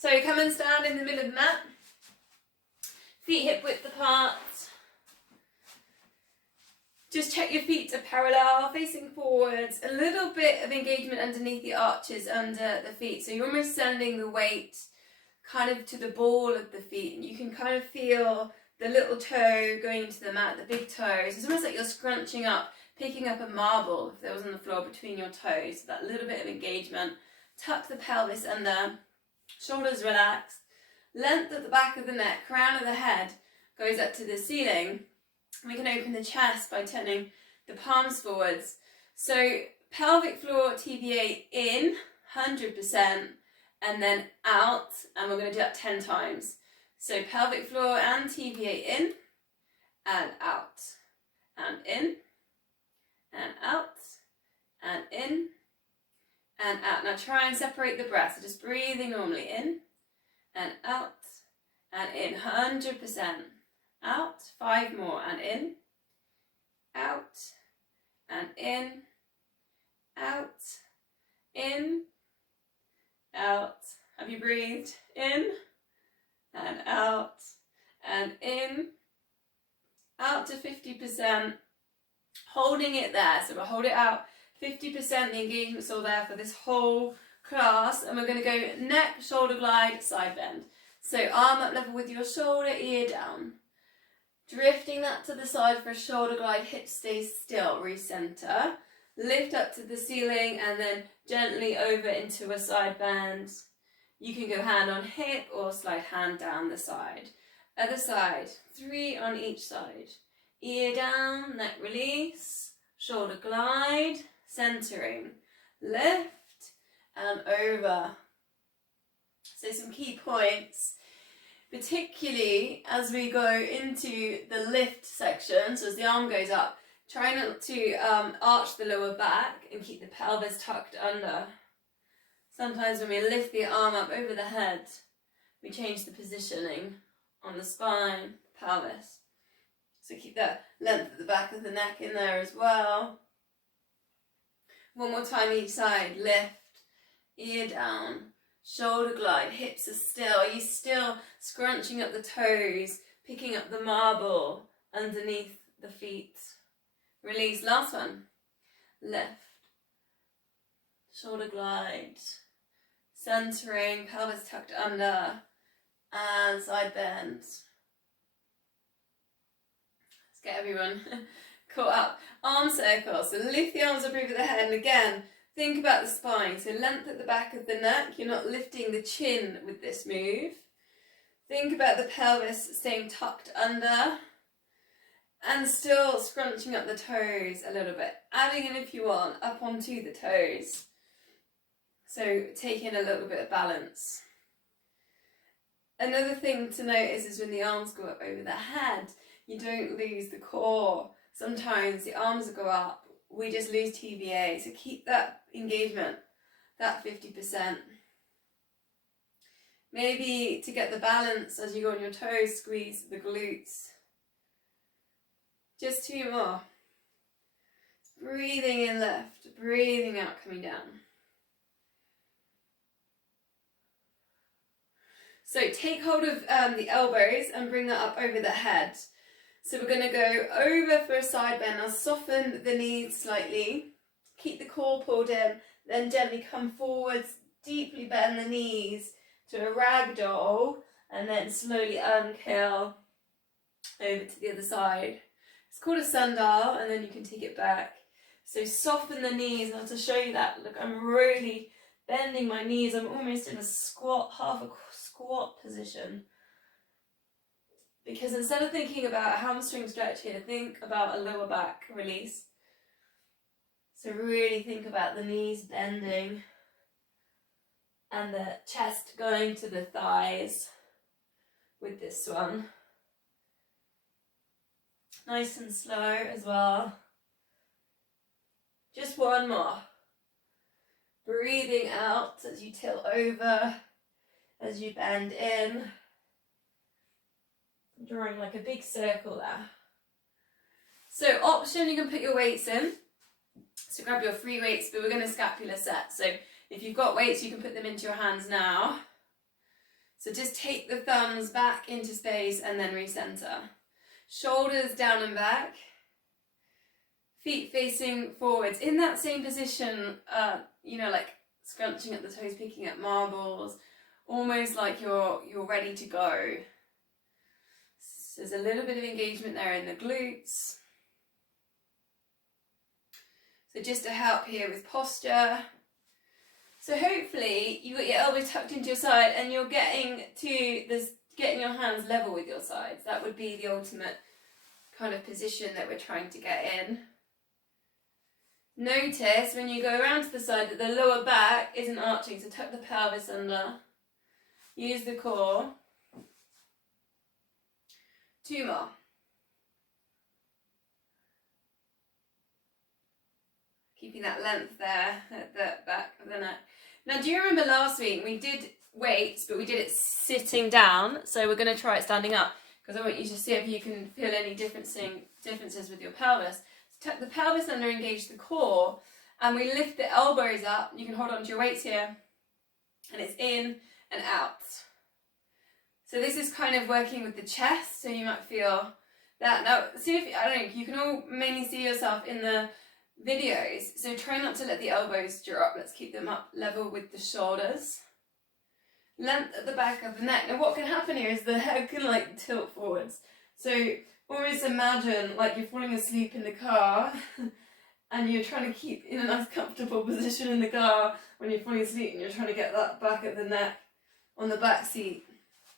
So come and stand in the middle of the mat. Feet hip width apart. Just check your feet are parallel, facing forwards. A little bit of engagement underneath the arches under the feet. So you're almost sending the weight kind of to the ball of the feet. And you can kind of feel the little toe going into the mat, the big toes. It's almost like you're scrunching up, picking up a marble if there was on the floor between your toes. So that little bit of engagement. Tuck the pelvis under, shoulders relaxed. Length at the back of the neck, crown of the head goes up to the ceiling. We can open the chest by turning the palms forwards. So pelvic floor TVA in, 100%, and then out, and we're going to do that 10 times. So pelvic floor and TVA in, and out, and in, and out, and in, and out. Now try and separate the breath, so just breathing normally in, and out, and in, 100%. Out, 5 more, and in, out, and in, out, in, out. Have you breathed in, and out, and in, out to 50%, holding it there. So we'll hold it out, 50%, the engagement's all there for this whole class, and we're going to go neck, shoulder glide, side bend. So arm up level with your shoulder, ear down. Drifting that to the side for a shoulder glide, hips stay still, recenter. Lift up to the ceiling and then gently over into a side bend. You can go hand on hip or slide hand down the side. Other side, 3 on each side. Ear down, neck release, shoulder glide, centering. Lift and over. So some key points. Particularly as we go into the lift section, so as the arm goes up, try not to arch the lower back and keep the pelvis tucked under. Sometimes when we lift the arm up over the head, we change the positioning on the spine, the pelvis. So keep that length at the back of the neck in there as well. One more time each side, lift, ear down. Shoulder glide, hips are still. Are you still scrunching up the toes, picking up the marble underneath the feet? Release, last one. Lift. Shoulder glide. Centering, pelvis tucked under. And side bend. Let's get everyone caught up. Arm circles. So lift the arms up over the head, and again, think about the spine, so length at the back of the neck. You're not lifting the chin with this move. Think about the pelvis staying tucked under and still scrunching up the toes a little bit. Adding in, if you want, up onto the toes. So taking a little bit of balance. Another thing to notice is when the arms go up over the head, you don't lose the core. Sometimes the arms go up, we just lose TVA, so keep that engagement, that 50%. Maybe to get the balance as you go on your toes, squeeze the glutes. Just 2 more. Breathing in left, breathing out, coming down. So take hold of the elbows and bring that up over the head. So we're going to go over for a side bend. Now soften the knees slightly. Keep the core pulled in. Then gently come forwards. Deeply bend the knees to a ragdoll. And then slowly uncurl over to the other side. It's called a sundial, and then you can take it back. So soften the knees. Now to show you that, look, I'm really bending my knees. I'm almost in a squat, half a squat position. Because instead of thinking about a hamstring stretch here, think about a lower back release. So really think about the knees bending and the chest going to the thighs with this one. Nice and slow as well. Just one more. Breathing out as you tilt over, as you bend in. Drawing like a big circle there. So option, you can put your weights in. So grab your free weights, but we're going to scapular set. So if you've got weights, you can put them into your hands now. So just take the thumbs back into space and then recenter. Shoulders down and back. Feet facing forwards. In that same position, you know, like scrunching at the toes, picking up marbles, almost like you're ready to go. So there's a little bit of engagement there in the glutes. So just to help here with posture. So hopefully you got your elbows tucked into your side and you're getting your hands level with your sides. That would be the ultimate kind of position that we're trying to get in. Notice when you go around to the side that the lower back isn't arching, so tuck the pelvis under. Use the core. 2 more. Keeping that length there at the back of the neck. Now, do you remember last week we did weights, but we did it sitting down? So we're going to try it standing up because I want you to see if you can feel any differences with your pelvis. So tuck the pelvis under, engage the core, and we lift the elbows up. You can hold on to your weights here, and it's in and out. So this is kind of working with the chest, so you might feel that. Now, see if, I don't know, you can all mainly see yourself in the videos, so try not to let the elbows drop. Let's keep them up level with the shoulders. Length at the back of the neck. Now what can happen here is the head can like tilt forwards. So always imagine like you're falling asleep in the car and you're trying to keep in a nice comfortable position in the car when you're falling asleep, and you're trying to get that back of the neck on the back seat,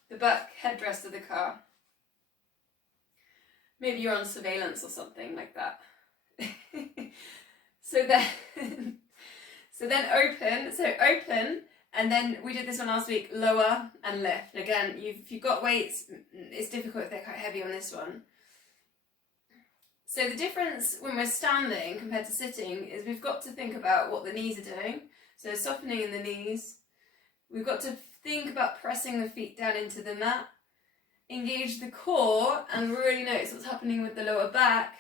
the back headrest of the car. Maybe you're on surveillance or something like that. So then open, and then we did this one last week, lower and lift. And again, if you've got weights, it's difficult if they're quite heavy on this one. So the difference when we're standing compared to sitting is we've got to think about what the knees are doing. So softening in the knees. We've got to think about pressing the feet down into the mat. Engage the core and really notice what's happening with the lower back.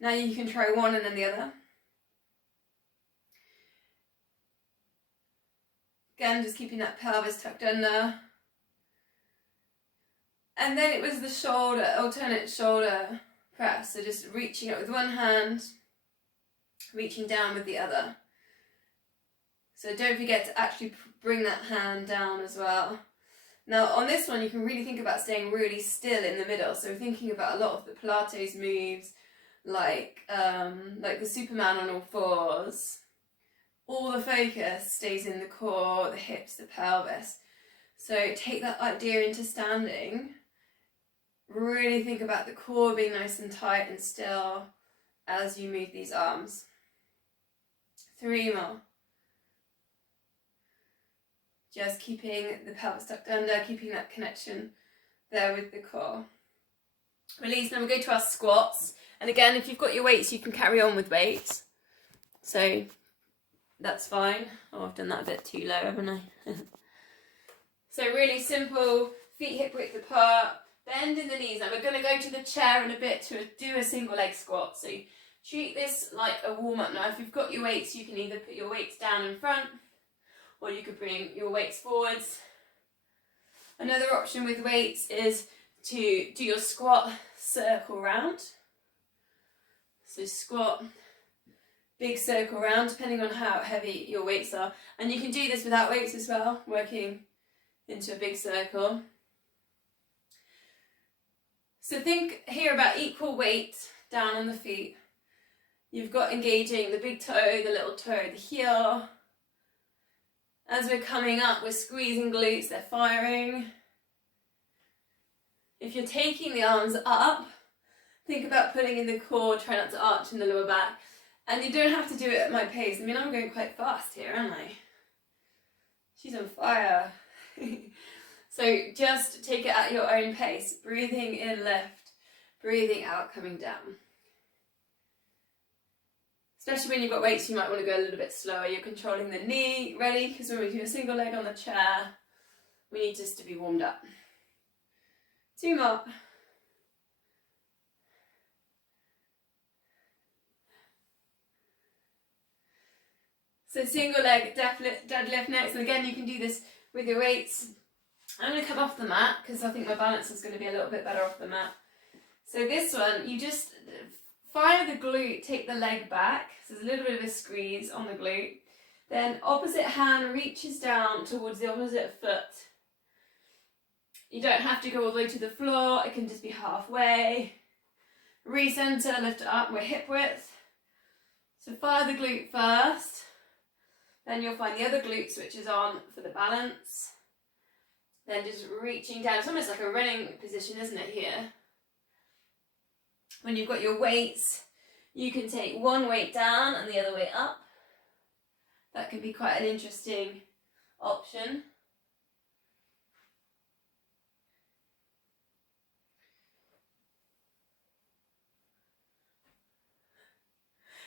Now you can try one and then the other. Again, just keeping that pelvis tucked under. And then it was the shoulder, alternate shoulder press. So just reaching up with one hand, reaching down with the other. So don't forget to actually bring that hand down as well. Now on this one, you can really think about staying really still in the middle. So thinking about a lot of the Pilates moves, like the Superman on all fours. All the focus stays in the core, the hips, the pelvis. So take that idea into standing. Really think about the core being nice and tight and still as you move these arms. 3 more. Just keeping the pelvis tucked under, keeping that connection there with the core. Release. Now we go to our squats. And again, if you've got your weights, you can carry on with weights. So that's fine. Oh, I've done that a bit too low, haven't I? So really simple, feet hip width apart, bend in the knees. Now we're going to go to the chair in a bit to do a single leg squat. So treat this like a warm up. Now if you've got your weights, you can either put your weights down in front or you could bring your weights forwards. Another option with weights is to do your squat circle round. So squat, big circle round, depending on how heavy your weights are. And you can do this without weights as well, working into a big circle. So think here about equal weight down on the feet. You've got engaging the big toe, the little toe, the heel. As we're coming up, we're squeezing glutes, they're firing. If you're taking the arms up, think about pulling in the core, try not to arch in the lower back. And you don't have to do it at my pace. I mean, I'm going quite fast here, aren't I? She's on fire. So just take it at your own pace. Breathing in, lift. Breathing out, coming down. Especially when you've got weights, you might want to go a little bit slower. You're controlling the knee. Ready? Because when we do a single leg on the chair, we need just to be warmed up. 2 more. So single leg deadlift next. And again, you can do this with your weights. I'm going to come off the mat because I think my balance is going to be a little bit better off the mat. So this one, you just fire the glute, take the leg back. So there's a little bit of a squeeze on the glute. Then opposite hand reaches down towards the opposite foot. You don't have to go all the way to the floor. It can just be halfway. Recenter, lift it up. We're hip width. So fire the glute first. Then you'll find the other glute switches on for the balance. Then just reaching down. It's almost like a running position, isn't it, here? When you've got your weights, you can take one weight down and the other weight up. That can be quite an interesting option.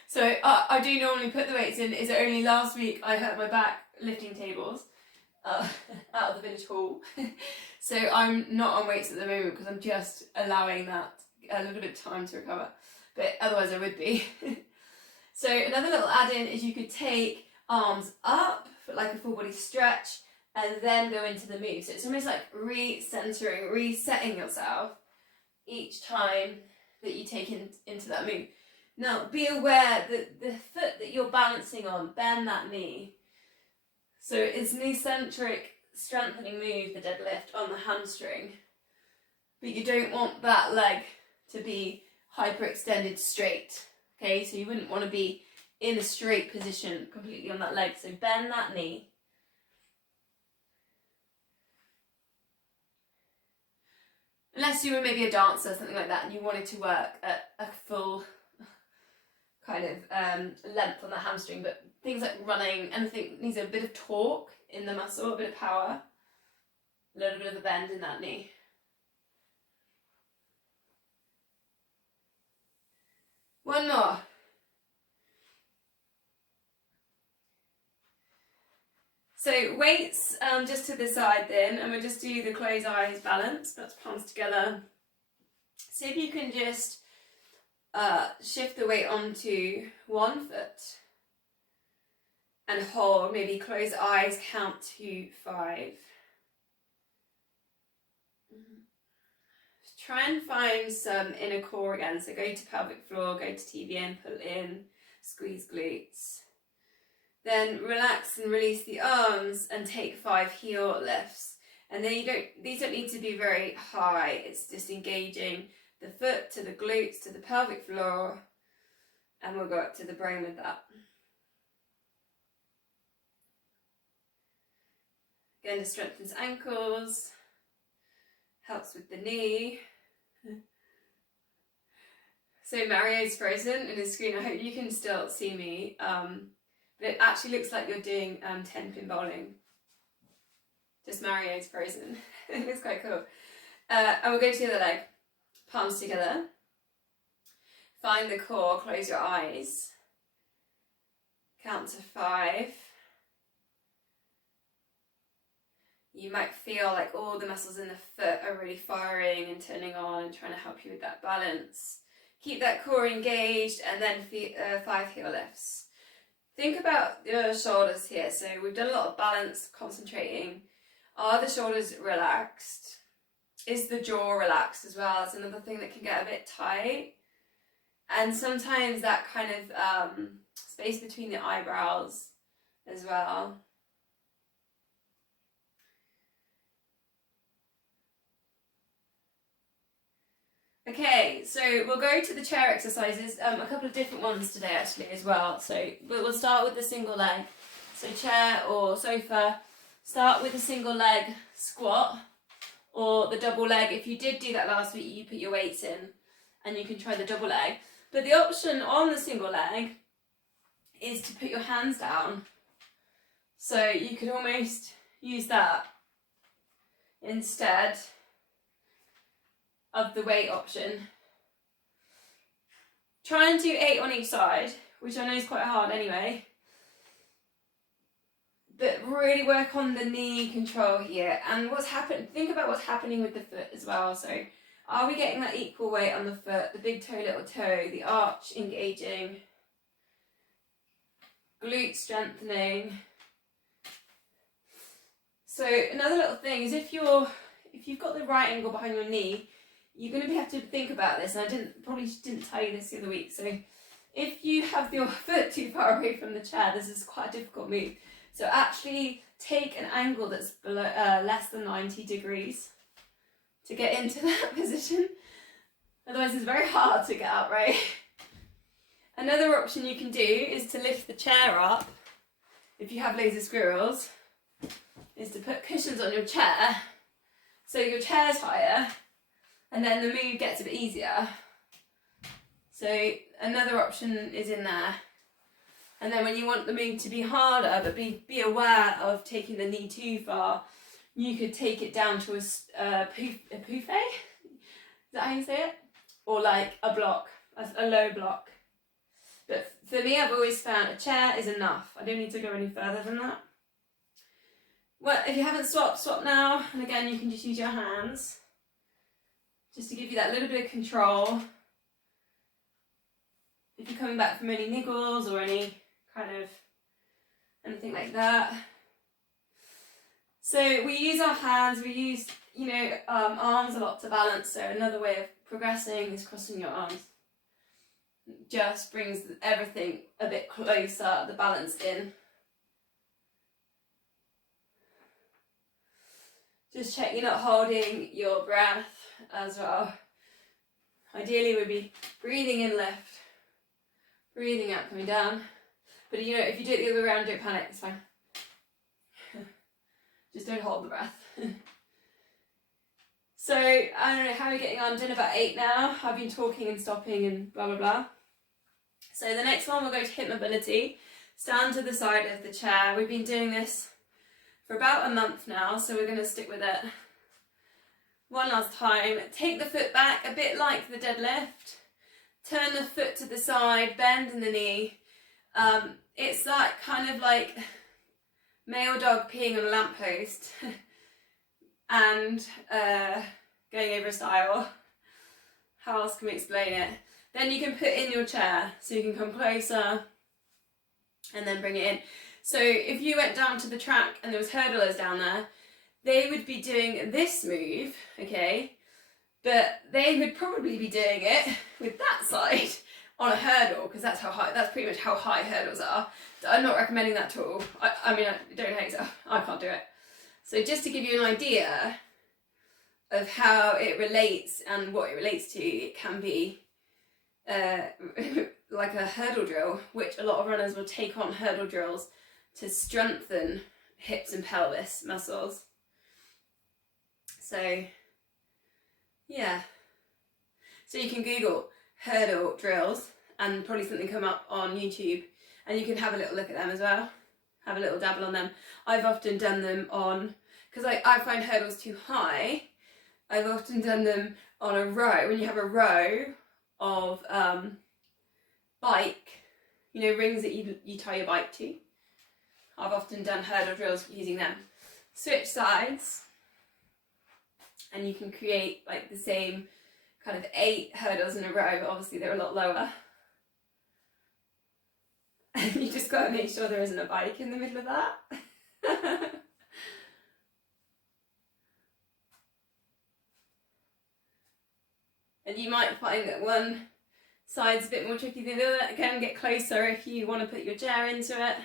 So I do normally put the weights in. Is it only last week I hurt my back lifting tables out of the village hall? So I'm not on weights at the moment because I'm just allowing that a little bit of time to recover. But otherwise I would be. So another little add-in is you could take arms up for like a full body stretch and then go into the move. So it's almost like re-centering, resetting yourself each time that you take into that move. Now, be aware that the foot that you're balancing on, bend that knee. So it's an eccentric strengthening move, the deadlift, on the hamstring. But you don't want that leg to be hyperextended straight. Okay, so you wouldn't want to be in a straight position completely on that leg. So bend that knee. Unless you were maybe a dancer, something like that, and you wanted to work at a full kind of length on the hamstring, but things like running, anything needs a bit of torque in the muscle, a bit of power, a little bit of a bend in that knee. One more. So weights just to the side then, and we'll just do the closed eyes balance, that's palms together. So if you can just shift the weight onto one foot and hold, maybe close eyes, count to 5. Try and find some inner core again. So go to pelvic floor, go to TBN, pull in, squeeze glutes. Then relax and release the arms and take 5 heel lifts. And then these don't need to be very high. It's just engaging the foot to the glutes to the pelvic floor, and we'll go up to the brain with that. Again, it strengthens ankles, helps with the knee. So Mario's frozen in his screen. I hope you can still see me, but it actually looks like you're doing 10-pin bowling. Just Mario's frozen. It looks quite cool. And we'll go to the other leg. Palms together. Find the core, close your eyes. Count to 5. You might feel like all the muscles in the foot are really firing and turning on and trying to help you with that balance. Keep that core engaged and then 5 heel lifts. Think about your shoulders here. So we've done a lot of balance, concentrating. Are the shoulders relaxed? Is the jaw relaxed as well? It's another thing that can get a bit tight. And sometimes that kind of space between the eyebrows as well. Okay, so we'll go to the chair exercises, a couple of different ones today actually as well. So we'll start with the single leg. So chair or sofa, start with a single leg squat or the double leg. If you did do that last week, you put your weights in and you can try the double leg. But the option on the single leg is to put your hands down. So you could almost use that instead of the weight option. Try and do 8 on each side, which I know is quite hard anyway. But really work on the knee control here. And think about what's happening with the foot as well. So are we getting that equal weight on the foot, the big toe, little toe, the arch engaging, glute strengthening, So another little thing is if you've got the right angle behind your knee, you're going to have to think about this. And I probably didn't tell you this the other week. So if you have your foot too far away from the chair, this is quite a difficult move. So actually take an angle that's below, less than 90 degrees to get into that position. Otherwise it's very hard to get up, right? Another option you can do is to lift the chair up, if you have lazy squirrels, is to put cushions on your chair so your chair's higher and then the move gets a bit easier. So another option is in there. And then when you want the move to be harder but be aware of taking the knee too far, you could take it down to a pouffe? Is that how you say it? Or like a block, a low block. But for me, I've always found a chair is enough. I don't need to go any further than that. Well, if you haven't swapped, swap now. And again, you can just use your hands just to give you that little bit of control. If you're coming back from any niggles or any kind of anything like that. So we use our hands, we use, arms a lot to balance. So another way of progressing is crossing your arms. Just brings everything a bit closer, the balance in. Just check you're not holding your breath as well. Ideally we'd be breathing in, lift, breathing out, coming down. But if you do it the other way around, don't panic, it's fine. Just don't hold the breath. So, I don't know, how are we getting on? I'm doing about 8 now. I've been talking and stopping and blah, blah, blah. So the next one, we'll go to hip mobility. Stand to the side of the chair. We've been doing this for about a month now, so we're going to stick with it. One last time. Take the foot back, a bit like the deadlift. Turn the foot to the side, bend in the knee. It's that kind of like male dog peeing on a lamppost and going over a stile. How else can we explain it? Then you can put in your chair, so you can come closer and then bring it in. So if you went down to the track and there was hurdlers down there, they would be doing this move, okay? But they would probably be doing it with that side on a hurdle, because that's pretty much how high hurdles are. I'm not recommending that at all. I don't hate it. I can't do it. So just to give you an idea of how it relates and what it relates to, it can be like a hurdle drill, which a lot of runners will take on hurdle drills to strengthen hips and pelvis muscles. So yeah, so you can Google hurdle drills and probably something come up on YouTube, and you can have a little look at them as well, have a little dabble on them. I've often done them on, because I find hurdles too high, I've often done them on a row, when you have a row of bike, rings that you tie your bike to. I've often done hurdle drills using them. Switch sides, and you can create like the same kind of 8 hurdles in a row, but obviously they're a lot lower. And you just got to make sure there isn't a bike in the middle of that. And you might find that one side's a bit more tricky than the other. Again, get closer if you want to put your chair into it.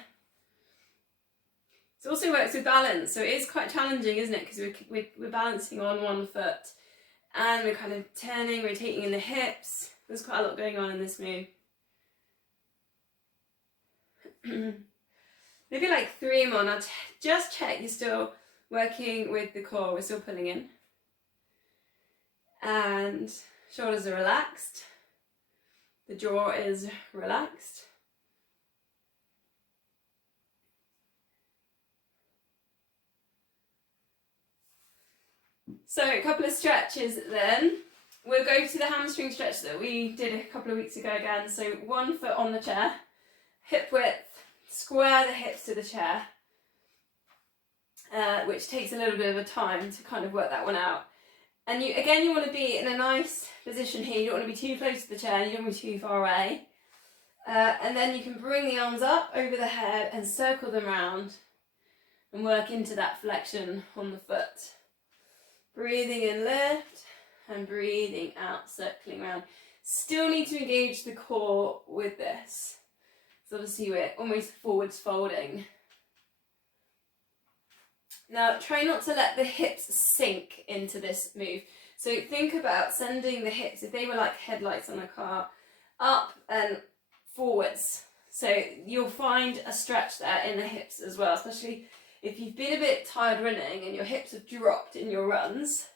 It also works with balance, so it is quite challenging, isn't it? Because we're balancing on one foot and we're kind of turning, rotating in the hips. There's quite a lot going on in this move. Maybe like 3 more. Now just check you're still working with the core, we're still pulling in. And shoulders are relaxed. The jaw is relaxed. So a couple of stretches then. We'll go to the hamstring stretch that we did a couple of weeks ago again. So 1 foot on the chair, hip width, square the hips to the chair, which takes a little bit of a time to kind of work that one out. And you want to be in a nice position here. You don't want to be too close to the chair, you don't want to be too far away. And then you can bring the arms up over the head and circle them round. and work into that flexion on the foot. Breathing in, lift, and breathing out, circling around. Still need to engage the core with this. So obviously we're almost forwards folding. Now try not to let the hips sink into this move. So think about sending the hips, if they were like headlights on a car, up and forwards. So you'll find a stretch there in the hips as well, especially if you've been a bit tired running and your hips have dropped in your runs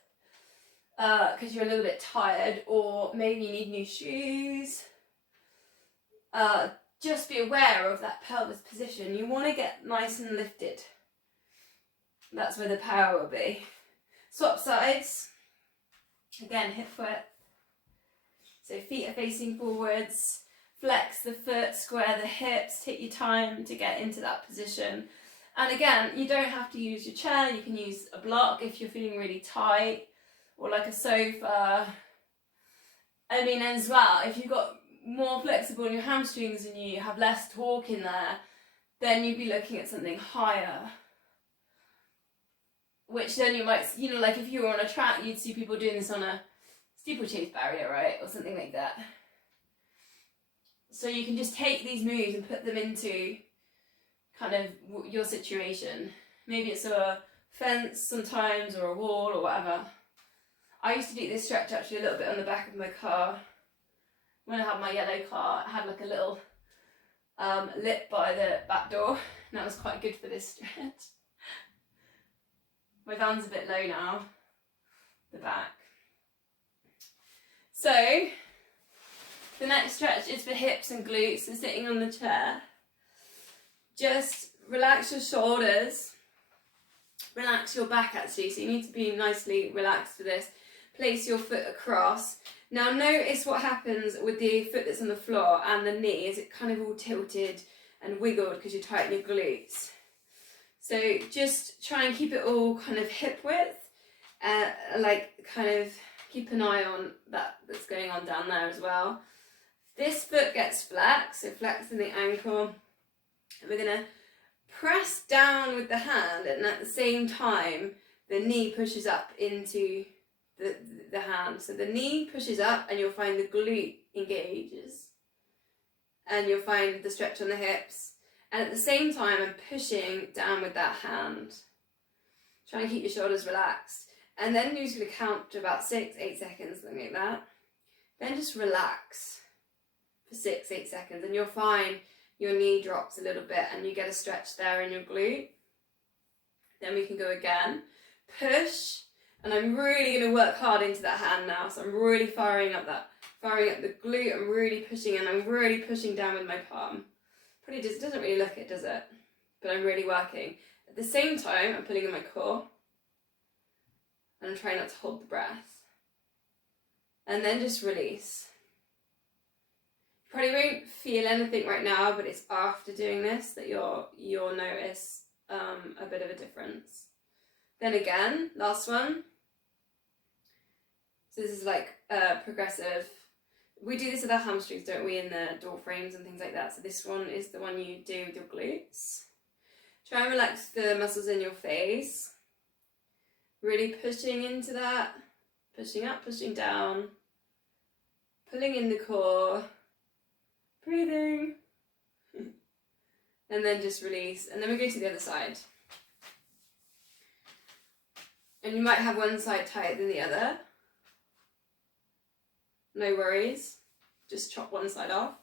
because you're a little bit tired, or maybe you need new shoes. Just be aware of that pelvis position. You want to get nice and lifted. That's where the power will be. Swap sides. Again, hip width. So feet are facing forwards. Flex the foot, square the hips. Take your time to get into that position. And again, you don't have to use your chair. You can use a block if you're feeling really tight, or like a sofa. I mean, as well, if you've got more flexible in your hamstrings and you have less torque in there, then you'd be looking at something higher. Which then you might, you know, like if you were on a track, you'd see people doing this on a steeplechase barrier, right? Or something like that. So you can just take these moves and put them into kind of your situation. Maybe it's a fence sometimes, or a wall, or whatever. I used to do this stretch actually a little bit on the back of my car. When I had my yellow car, it had like a little lip by the back door, and that was quite good for this stretch. My van's a bit low now, the back. So, the next stretch is for hips and glutes, so sitting on the chair. Just relax your shoulders, relax your back actually, so you need to be nicely relaxed for this. Place your foot across. Now notice what happens with the foot that's on the floor and the knee, is it kind of all tilted and wiggled because you tighten your glutes. So just try and keep it all kind of hip width, like kind of keep an eye on that's going on down there as well. This foot gets flexed, so flexing the ankle. And we're going to press down with the hand, and at the same time the knee pushes up into the hand. So the knee pushes up and you'll find the glute engages. And you'll find the stretch on the hips. And at the same time, I'm pushing down with that hand. Try and keep your shoulders relaxed. And then you're just going to count to about 6-8 seconds, something like that. Then just relax for 6-8 seconds. And you'll find your knee drops a little bit and you get a stretch there in your glute. Then we can go again. Push. And I'm really going to work hard into that hand now. So I'm really firing up the glute. I'm really pushing, and I'm really pushing down with my palm. It doesn't really look it, does it? But I'm really working. At the same time, I'm pulling in my core. And I'm trying not to hold the breath. And then just release. You probably won't feel anything right now, but it's after doing this that you'll notice a bit of a difference. Then again, last one. So this is like progressive. We do this with our hamstrings, don't we, in the door frames and things like that. So this one is the one you do with your glutes. Try and relax the muscles in your face. Really pushing into that. Pushing up, pushing down. Pulling in the core. Breathing. And then just release. And then we go to the other side. And you might have one side tighter than the other. No worries, just chop one side off.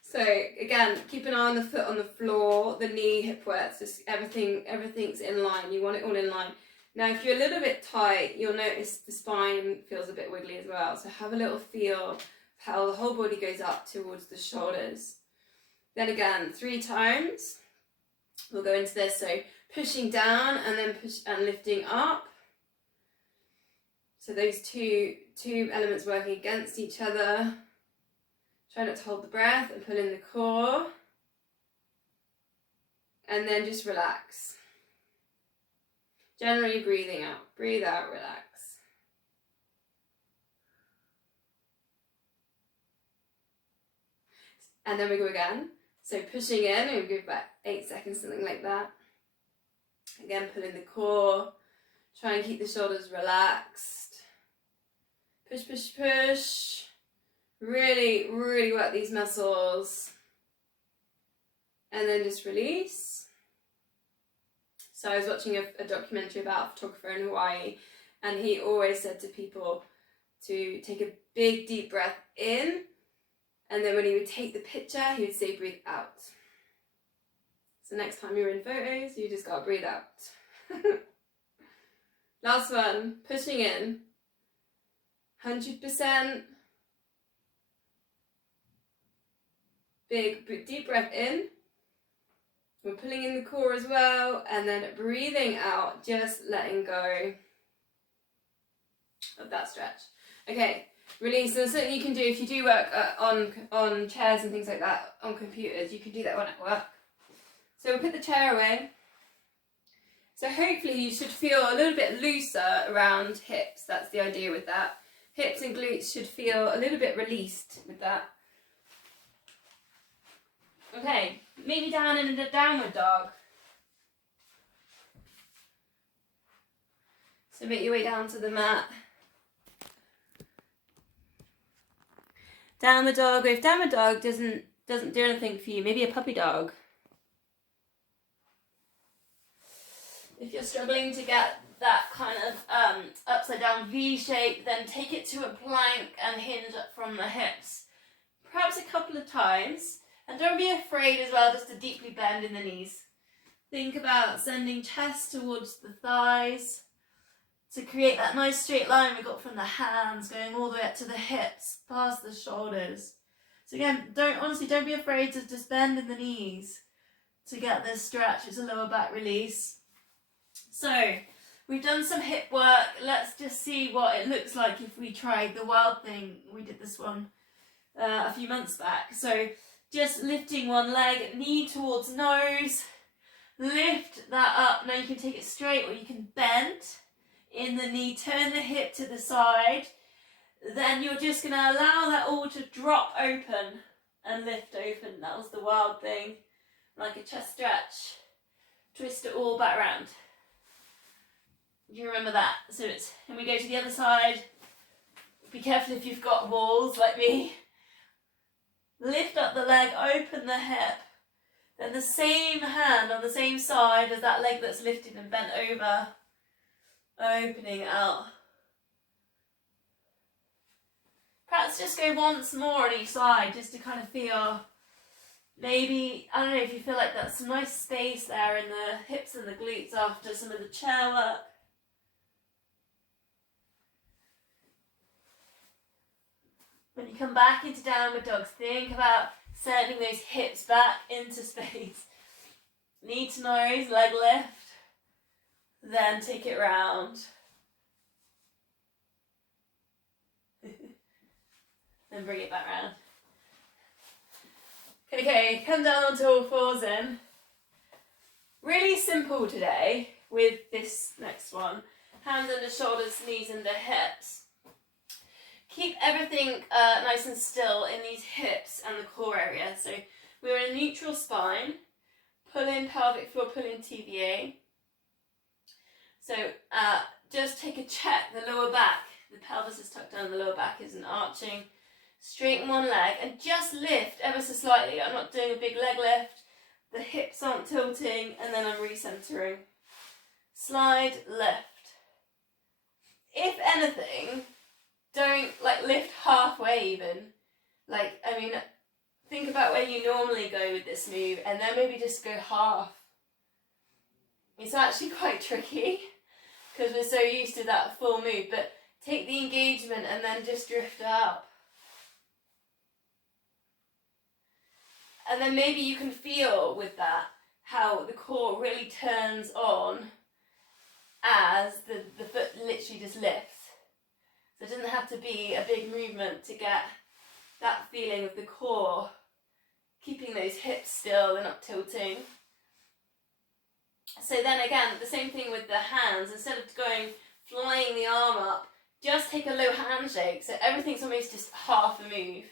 So again, keep an eye on the foot on the floor, the knee, hip width, just everything's in line. You want it all in line. Now if you're a little bit tight, you'll notice the spine feels a bit wiggly as well. So have a little feel of how the whole body goes up towards the shoulders. Then again, 3 times. We'll go into this, so pushing down and then push and lifting up. So those two elements working against each other. Try not to hold the breath and pull in the core. And then just relax. Generally breathing out. Breathe out, relax. And then we go again. So pushing in, we'll go back 8 seconds, something like that. Again, pulling the core. Try and keep the shoulders relaxed. Push, push, push. Really, really work these muscles. And then just release. So I was watching a documentary about a photographer in Hawaii, and he always said to people to take a big deep breath in, and then when he would take the picture, he would say breathe out. So next time you're in photos, you just gotta breathe out. Last one, pushing in. 100%. Big deep breath in. We're pulling in the core as well, and then breathing out, just letting go of that stretch. Okay, release. So something you can do if you do work on chairs and things like that, on computers, you can do that one at work. So we'll put the chair away. So hopefully you should feel a little bit looser around hips. That's the idea with that. Hips and glutes should feel a little bit released with that. Okay, maybe down in a downward dog. So make your way down to the mat. Downward dog, or if downward dog doesn't do anything for you, maybe a puppy dog. If you're struggling to get that kind of upside down V shape, then take it to a plank and hinge up from the hips. Perhaps a couple of times. And don't be afraid as well just to deeply bend in the knees. Think about sending chest towards the thighs to create that nice straight line we got from the hands going all the way up to the hips, past the shoulders. So again, don't be afraid to just bend in the knees to get this stretch. It's a lower back release. So we've done some hip work. Let's just see what it looks like if we tried the wild thing. We did this one a few months back. So just lifting one leg, knee towards nose, lift that up. Now you can take it straight or you can bend in the knee, turn the hip to the side. Then you're just going to allow that all to drop open and lift open. That was the wild thing, like a chest stretch. Twist it all back around. You remember that? So it's, and we go to the other side. Be careful if you've got walls like me. Lift up the leg, open the hip. Then the same hand on the same side as that leg that's lifted and bent over. Opening out. Perhaps just go once more on each side just to kind of feel, maybe, I don't know if you feel like that's some nice space there in the hips and the glutes after some of the chair work. When you come back into downward dogs, think about sending those hips back into space. Knee to nose, leg lift. Then take it round. Then bring it back round. Okay, come down onto all fours in. Really simple today with this next one. Hands under shoulders, knees under hips. Keep everything nice and still in these hips and the core area. So we're in a neutral spine. Pull in pelvic floor, pull in TVA. So just take a check, the lower back. The pelvis is tucked down, the lower back isn't arching. Straighten one leg and just lift ever so slightly. I'm not doing a big leg lift. The hips aren't tilting, and then I'm recentering. Slide, lift. If anything, don't lift halfway even. Think about where you normally go with this move and then maybe just go half. It's actually quite tricky because we're so used to that full move, but take the engagement and then just drift up. And then maybe you can feel with that how the core really turns on as the foot literally just lifts. So it doesn't have to be a big movement to get that feeling of the core, keeping those hips still, they're not tilting. So then again, the same thing with the hands. Instead of flying the arm up, just take a low handshake. So everything's almost just half a move.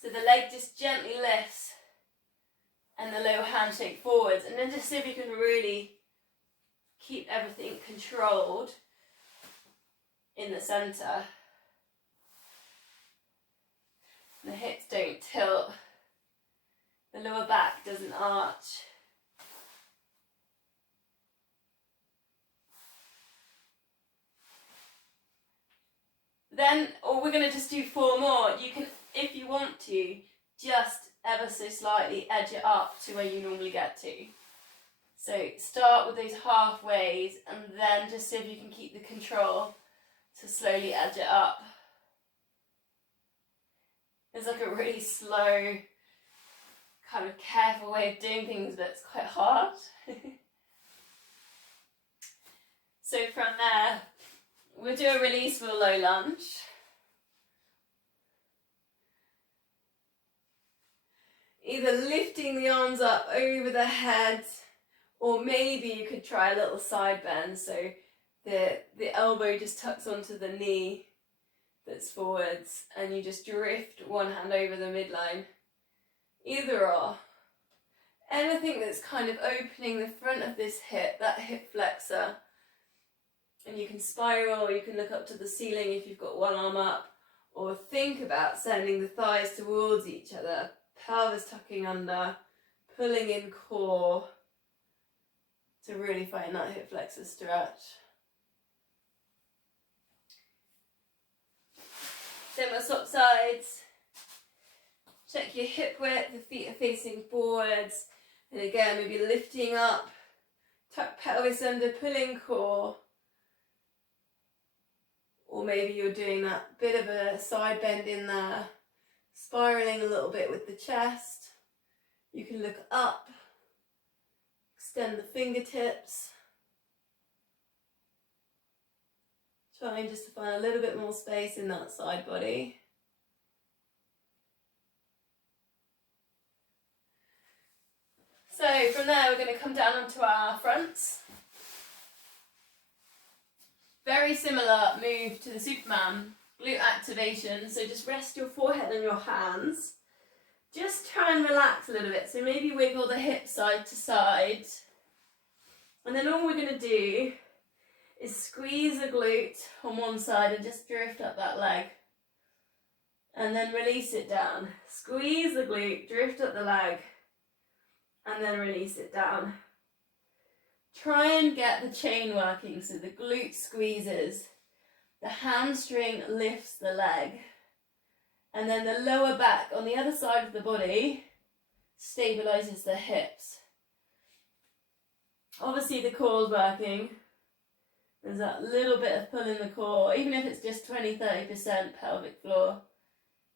So the leg just gently lifts and the lower handshake forwards, and then just see if you can really keep everything controlled in the centre. The hips don't tilt, the lower back doesn't arch. Then, or we're going to just do 4 more. You can, if you want to, just ever so slightly edge it up to where you normally get to. So start with those halfways and then just see if you can keep the control to slowly edge it up. It's like a really slow, kind of careful way of doing things, but it's quite hard. So from there, we'll do a release with a low lunge. Either lifting the arms up over the head, or maybe you could try a little side bend, so the elbow just tucks onto the knee that's forwards, and you just drift one hand over the midline. Either or. Anything that's kind of opening the front of this hip, that hip flexor. And you can spiral, or you can look up to the ceiling if you've got one arm up, or think about sending the thighs towards each other, pelvis tucking under, pulling in core to really find that hip flexor stretch. Then we'll swap sides. Check your hip width, the feet are facing forwards, and again maybe lifting up, tuck pelvis under, pulling core. Or maybe you're doing that bit of a side bend in there, spiraling a little bit with the chest. You can look up, extend the fingertips. Trying just to find a little bit more space in that side body. So from there we're going to come down onto our fronts. Very similar move to the Superman, glute activation, so just rest your forehead on your hands. Just try and relax a little bit, so maybe wiggle the hips side to side. And then all we're going to do is squeeze the glute on one side and just drift up that leg. And then release it down. Squeeze the glute, drift up the leg, and then release it down. Try and get the chain working, so the glute squeezes, the hamstring lifts the leg, and then the lower back on the other side of the body stabilizes the hips. Obviously the core's working. There's that little bit of pull in the core, even if it's just 20-30% pelvic floor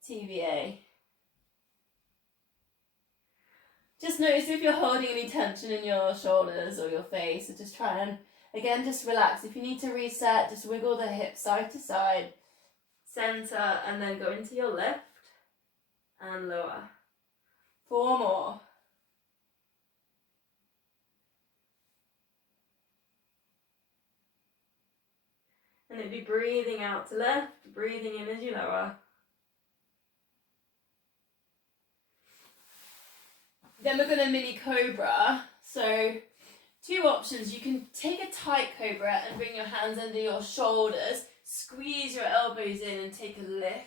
TVA. Just notice if you're holding any tension in your shoulders or your face, so just try and, again, just relax. If you need to reset, just wiggle the hips side to side, center, and then go into your lift and lower. 4 more. And it'd be breathing out to lift, breathing in as you lower. Then we're going to mini cobra. So 2 options. You can take a tight cobra and bring your hands under your shoulders, squeeze your elbows in and take a lift.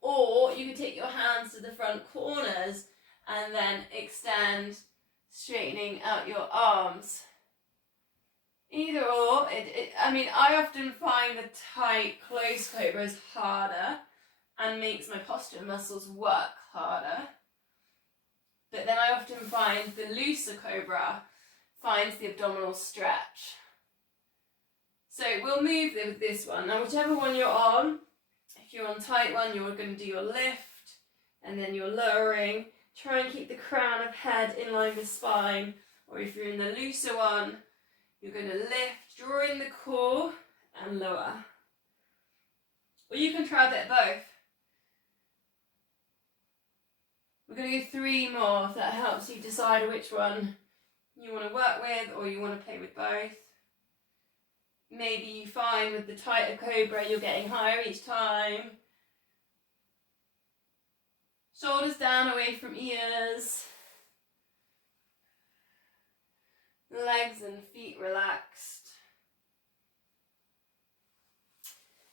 Or you can take your hands to the front corners and then extend, straightening out your arms. Either or. I often find the tight, close cobra is harder and makes my posture muscles work harder. But then I often find the looser cobra finds the abdominal stretch. So we'll move with this one. Now whichever one you're on, if you're on tight one, you're going to do your lift and then you're lowering. Try and keep the crown of head in line with spine. Or if you're in the looser one, you're going to lift, draw in the core and lower. Or you can try a bit of both. We're going to go 3 more if that helps you decide which one you want to work with or you want to play with both. Maybe you find with the tighter cobra you're getting higher each time. Shoulders down away from ears. legs and feet relaxed.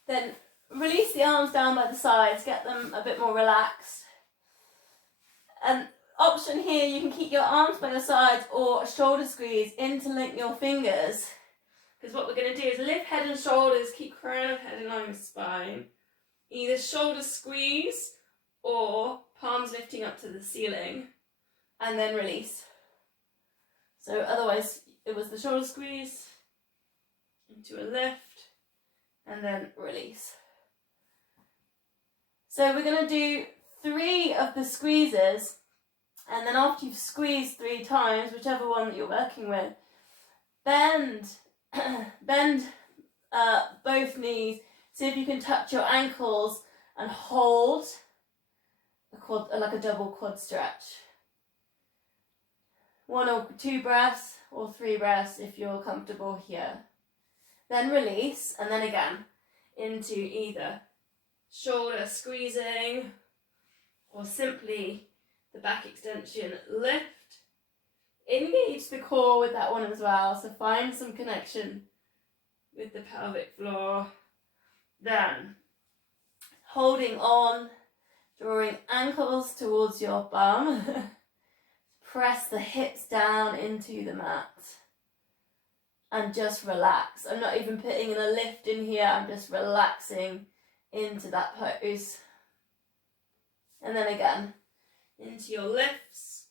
Then release the arms down by the sides, get them a bit more relaxed. And option here, you can keep your arms by your sides or a shoulder squeeze, interlink your fingers. Because what we're going to do is lift head and shoulders, keep crown of head in line with spine. Either shoulder squeeze or palms lifting up to the ceiling and then release. So otherwise it was the shoulder squeeze into a lift and then release. So we're going to do 3 of the squeezes, and then after you've squeezed 3 times, whichever one that you're working with, bend both knees. See if you can touch your ankles and hold a quad, like a double quad stretch. 1 or 2 breaths or 3 breaths if you're comfortable here. Then release, and then again into either shoulder squeezing or simply the back extension lift. Engage the core with that one as well, so find some connection with the pelvic floor. Then holding on, drawing ankles towards your bum. Press the hips down into the mat and just relax. I'm not even putting in a lift in here, I'm just relaxing into that pose. And then again into your lifts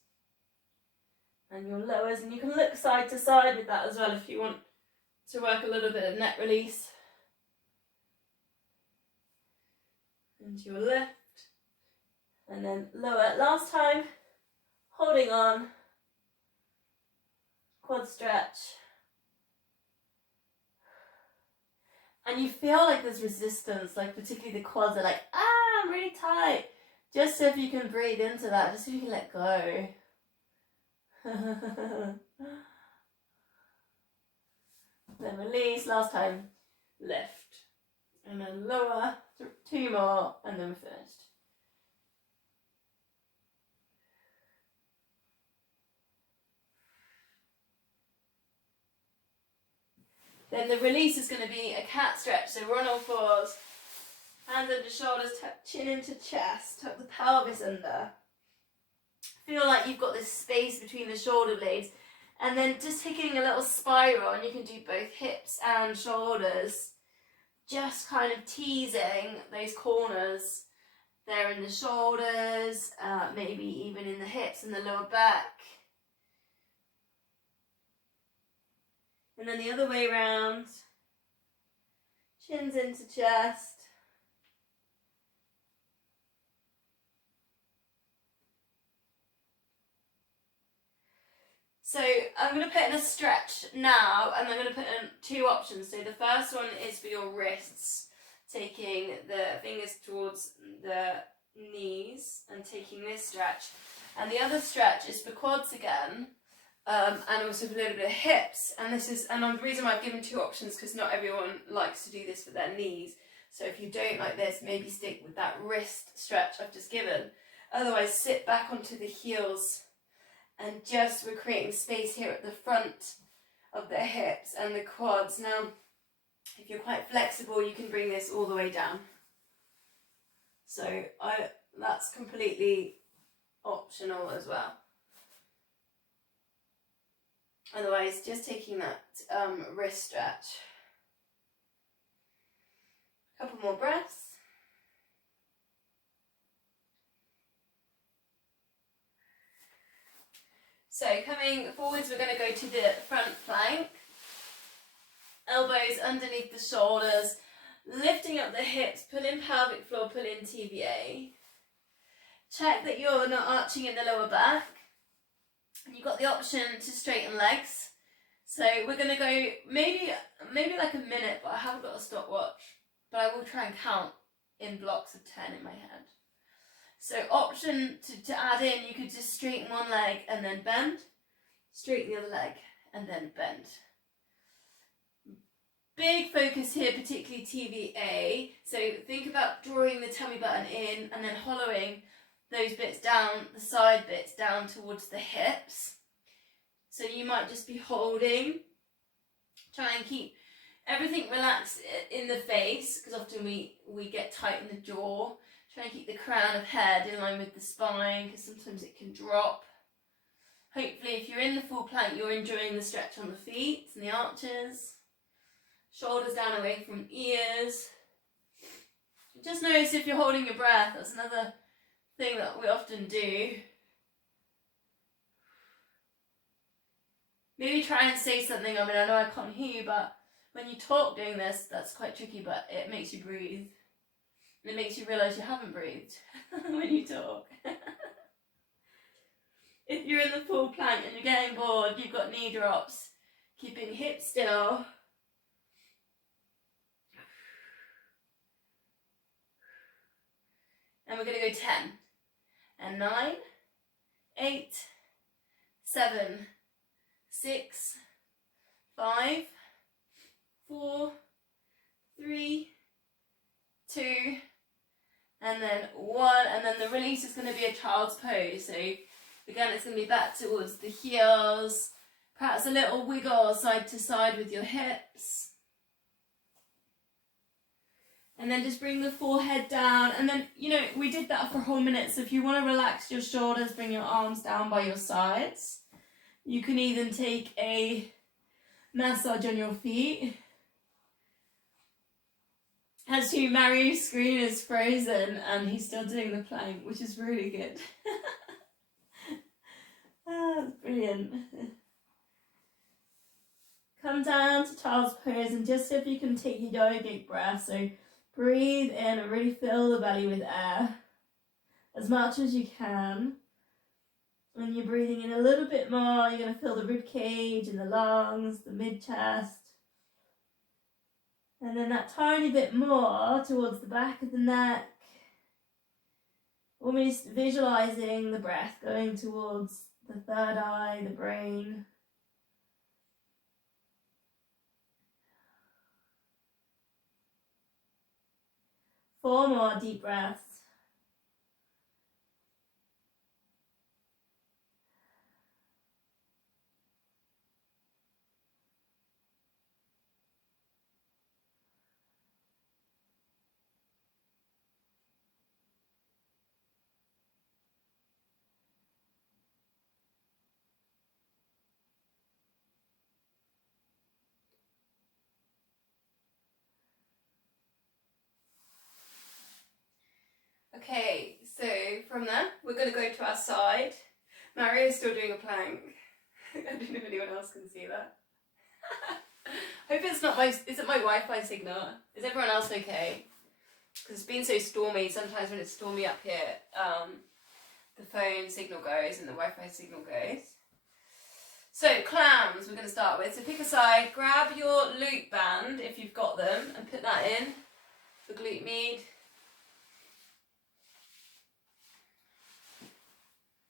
and your lowers, and you can look side to side with that as well if you want to work a little bit of neck release. Into your lift and then lower. Last time, holding on, quad stretch, and you feel like there's resistance, like particularly the quads are like, I'm really tight. Just so if you can breathe into that, just so you can let go. Then release, last time, lift, and then lower, 2 more, and then finished. Then the release is going to be a cat stretch, so we're on all fours, hands under shoulders, chin into chest, tuck the pelvis under. Feel like you've got this space between the shoulder blades, and then just taking a little spiral, and you can do both hips and shoulders, just kind of teasing those corners there in the shoulders, maybe even in the hips and the lower back. And then the other way around, chins into chest. So I'm going to put in a stretch now, and I'm going to put in 2 options. So the first one is for your wrists, taking the fingers towards the knees and taking this stretch. And the other stretch is for quads again, and also for a little bit of hips. And the reason why I've given 2 options, because not everyone likes to do this for their knees. So if you don't like this, maybe stick with that wrist stretch I've just given. Otherwise, sit back onto the heels. And just we're creating space here at the front of the hips and the quads. Now, if you're quite flexible, you can bring this all the way down. So that's completely optional as well. Otherwise, just taking that wrist stretch. A couple more breaths. So coming forwards, we're going to go to the front plank. Elbows underneath the shoulders, lifting up the hips, pull in pelvic floor, pull in TVA. Check that you're not arching in the lower back. You've got the option to straighten legs. So we're going to go maybe like a minute, but I haven't got a stopwatch. But I will try and count in blocks of 10 in my head. So option to add in, you could just straighten one leg and then bend, straighten the other leg and then bend. Big focus here, particularly TVA. So think about drawing the tummy button in and then hollowing those bits down, the side bits down towards the hips. So you might just be holding. Try and keep everything relaxed in the face, because often we get tight in the jaw. Try and keep the crown of head in line with the spine, because sometimes it can drop. Hopefully if you're in the full plank, you're enjoying the stretch on the feet and the arches. Shoulders down away from ears. Just notice if you're holding your breath. That's another thing that we often do. Maybe try and say something. I mean, I know I can't hear you, but when you talk doing this, that's quite tricky, but it makes you breathe. It makes you realise you haven't breathed when you talk. If you're in the full plank and you're getting bored, you've got knee drops, keeping hips still. And we're going to go 10 and 9, 8, 7, 6, 5, 4, 3, 2, and then 1, and then the release is going to be a child's pose. So again, it's going to be back towards the heels, perhaps a little wiggle side to side with your hips. And then just bring the forehead down, and then, you know, we did that for a whole minute, so if you want to relax your shoulders, bring your arms down by your sides. You can even take a massage on your feet. As to Mario's screen is frozen and he's still doing the plank, which is really good. That's brilliant. Come down to child's pose, and just see if you can take your yogic breath. So breathe in and really fill the belly with air as much as you can. When you're breathing in a little bit more, you're going to feel the rib cage and the lungs, the mid-chest. And then that tiny bit more towards the back of the neck. Almost visualizing the breath going towards the third eye, the brain. Four more deep breaths. Okay, so from there, we're going to go to our side. Mario's still doing a plank. I don't know if anyone else can see that. Hope it's not is it my Wi-Fi signal? Is everyone else okay? Because it's been so stormy, sometimes when it's stormy up here, the phone signal goes and the Wi-Fi signal goes. So clams we're going to start with. So pick a side, grab your loop band if you've got them and put that in the glute med.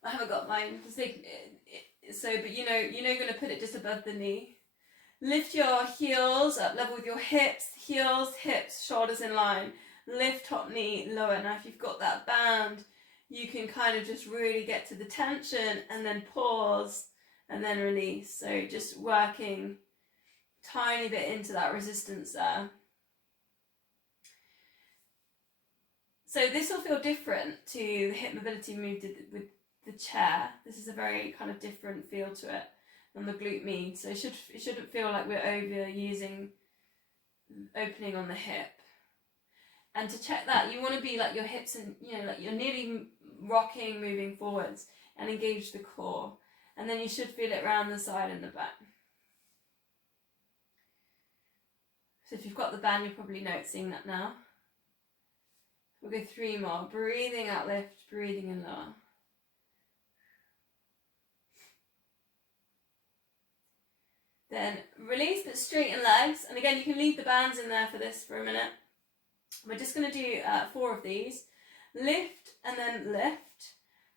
I haven't got mine, but you know you're going to put it just above the knee. Lift your heels up level with your hips, heels, hips, shoulders in line. Lift top knee lower. Now if you've got that band, you can kind of just really get to the tension and then pause and then release. So just working tiny bit into that resistance there. So this will feel different to the hip mobility move with the chair. This is a very kind of different feel to it than the glute med. So it shouldn't feel like we're overusing opening on the hip. And to check that, you want to be like your hips and, you know, like you're nearly rocking, moving forwards, and engage the core. And then you should feel it around the side and the back. So if you've got the band, you're probably noticing that now. We'll go 3 more. Breathing out, lift, breathing in lower. Then release, but straighten legs. And again, you can leave the bands in there for this for a minute. We're just going to do 4 of these. Lift and then lift.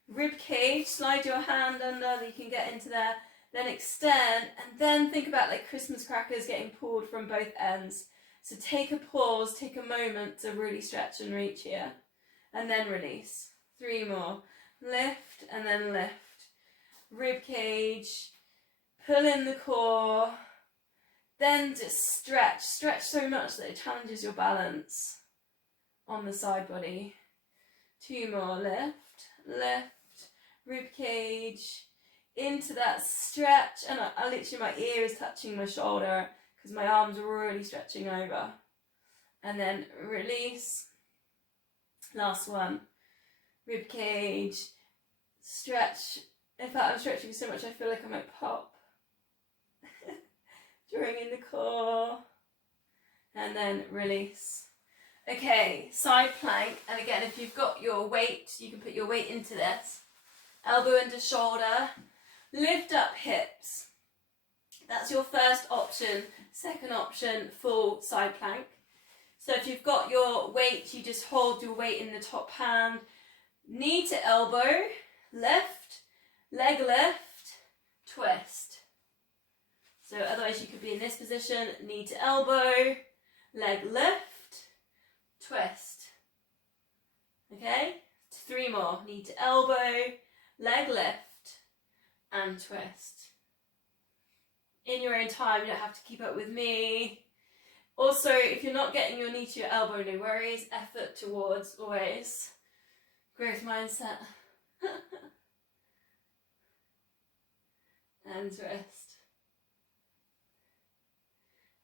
Rib cage, slide your hand under, you can get into there. Then extend, and then think about like Christmas crackers getting pulled from both ends. So take a pause, take a moment to really stretch and reach here. And then release. 3 more. Lift and then lift. Rib cage. Pull in the core. Then just stretch. Stretch so much that it challenges your balance on the side body. 2 more. Lift, lift, rib cage, into that stretch. And I literally, my ear is touching my shoulder because my arms are really stretching over. And then release. Last one. Rib cage, stretch. In fact, I'm stretching so much I feel like I might pop. Drawing in the core. And then release. Okay, side plank. And again, if you've got your weight, you can put your weight into this. Elbow into shoulder. Lift up hips. That's your first option. Second option, full side plank. So if you've got your weight, you just hold your weight in the top hand. Knee to elbow. Lift. Leg lift. Twist. So otherwise you could be in this position. Knee to elbow. Leg lift. Twist. Okay? 3 more. Knee to elbow. Leg lift. And twist. In your own time, you don't have to keep up with me. Also, if you're not getting your knee to your elbow, no worries. Effort towards always growth mindset. And twist.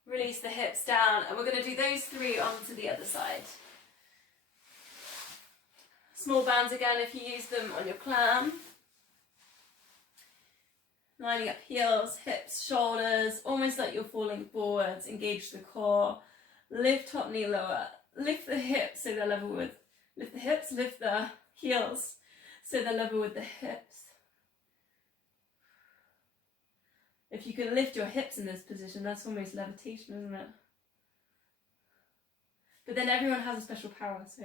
Release the hips down, and we're going to do those 3 onto the other side. Small bands again if you use them on your clam. Lining up heels, hips, shoulders, almost like you're falling forwards. Engage the core. Lift top knee lower. Lift the hips so they're level with, lift the hips, lift the heels so they're level with the hips. If you can lift your hips in this position, that's almost levitation, isn't it? But then everyone has a special power, so.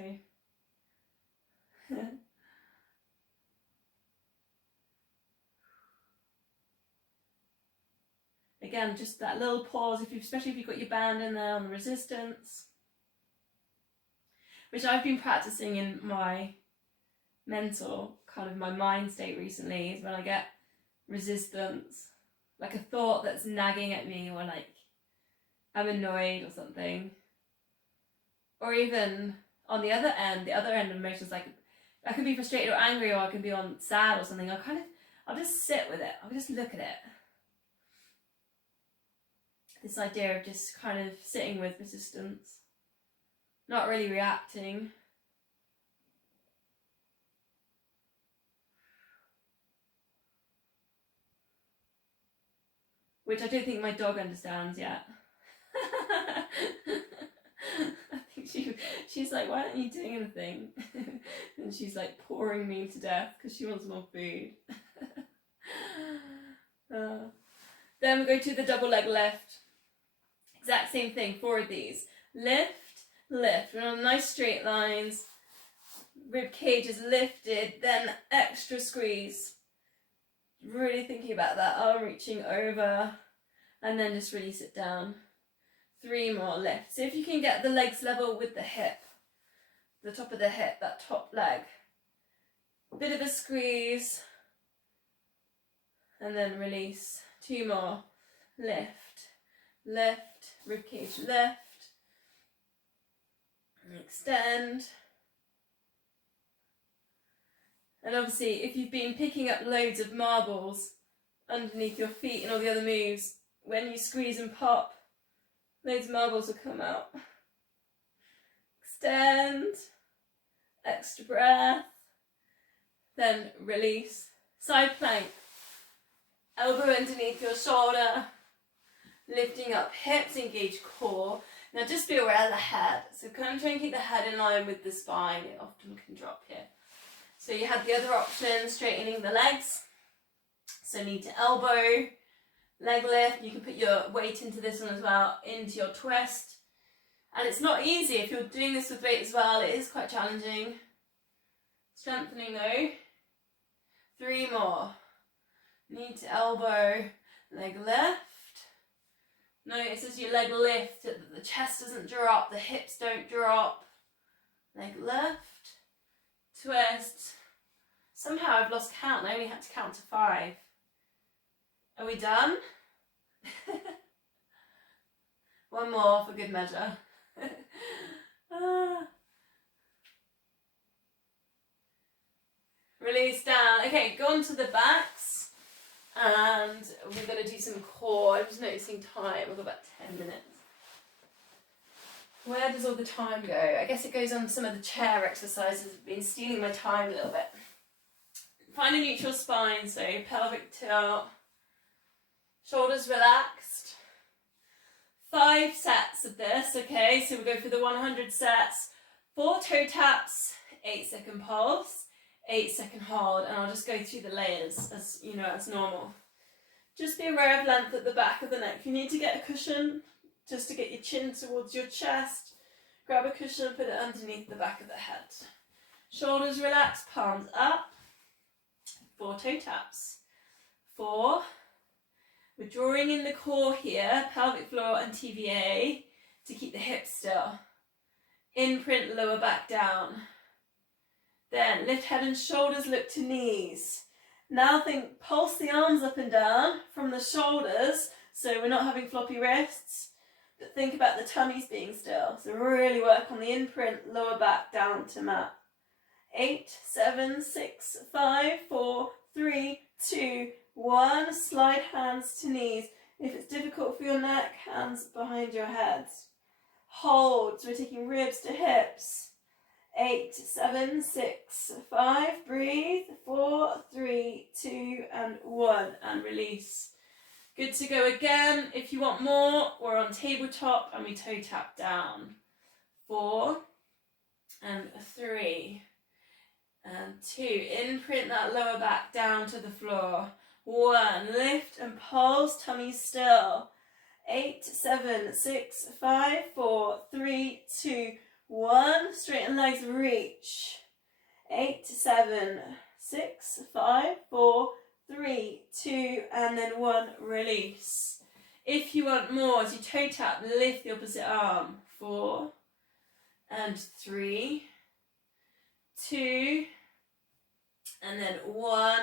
Again, just that little pause, especially if you've got your band in there on the resistance, which I've been practicing in my mental, kind of my mind state recently, is when I get resistance, like a thought that's nagging at me, or like I'm annoyed or something, or even on the other end of emotions, like I can be frustrated or angry, or I can be on sad or something. I'll just sit with it. I'll just look at it. This idea of just kind of sitting with resistance, not really reacting. Which I don't think my dog understands yet. I think she's like, why aren't you doing anything? And she's like pouring me to death because she wants more food. Then we go to the double leg lift. Exact same thing, 4 of these. Lift, lift. We're on nice straight lines. Rib cage is lifted, then extra squeeze. Really thinking about that arm reaching over, and then just release it down. 3 more lifts. So if you can get the legs level with the hip, the top of the hip, that top leg. Bit of a squeeze, and then release. 2 more. Lift, lift, ribcage lift, and extend. And obviously, if you've been picking up loads of marbles underneath your feet and all the other moves, when you squeeze and pop, loads of marbles will come out. Extend, extra breath, then release. Side plank, elbow underneath your shoulder, lifting up hips, engage core. Now just be aware of the head. So kind of try and keep the head in line with the spine. It often can drop here. So you have the other option, straightening the legs. So knee to elbow, leg lift. You can put your weight into this one as well, into your twist. And it's not easy if you're doing this with weight as well. It is quite challenging. Strengthening though. 3 more. Knee to elbow, leg lift. Notice as you leg lift, the chest doesn't drop, the hips don't drop. Leg lift, twist. Somehow I've lost count, I only had to count to 5. Are we done? One more for good measure. Release down. Okay, go on to the backs. And we're going to do some core. I'm just noticing time. We've got about 10 minutes. Where does all the time go? I guess it goes on some of the chair exercises. I've been stealing my time a little bit. Find a neutral spine, so pelvic tilt. Shoulders relaxed. 5 sets of this, okay? So we go for the 100 sets. 4 toe taps, 8-second pulse, 8-second hold, and I'll just go through the layers as you know, as normal. Just be aware of length at the back of the neck. If you need to get a cushion, just to get your chin towards your chest, grab a cushion and put it underneath the back of the head. Shoulders relaxed, palms up. 4 toe taps. 4. We're drawing in the core here, pelvic floor and TVA, to keep the hips still. Imprint lower back down. Then lift head and shoulders, look to knees. Now think, pulse the arms up and down from the shoulders, so we're not having floppy wrists, but think about the tummies being still. So really work on the imprint, lower back down to mat. 8, 7, 6, 5, 4, 3, 2, 1. Slide hands to knees. If it's difficult for your neck, hands behind your head. Hold. So we're taking ribs to hips. 8, 7, 6, 5. Breathe. 4, 3, 2, and 1. And release. Good to go again. If you want more, we're on tabletop and we toe tap down. 4 and 3 and 2. Imprint that lower back down to the floor. 1. Lift and pulse, tummy still. 8, 7, 6, 5, 4, 3, 2, 1. Straighten legs, reach. 8, 7, 6, 5, 4, 3, 2, and then 1. Release. If you want more, as you toe tap, lift the opposite arm. 4 and 3, 2, and then 1.